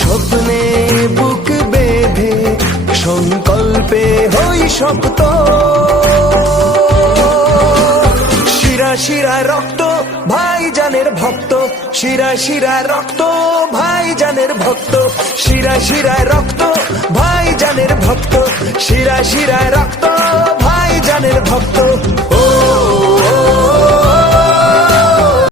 স্বপ্নে বুক বেঁধে সংকল্পে হই শক্ত। শিরা শিরা রক্ত ভাইজানের ভক্ত, শিরা শিরা রক্ত ভাইজানের ভক্ত, শিরা শিরা রক্ত ভাইজানের ভক্ত, শিরা শিরা রক্ত ভাইজানের ভক্ত।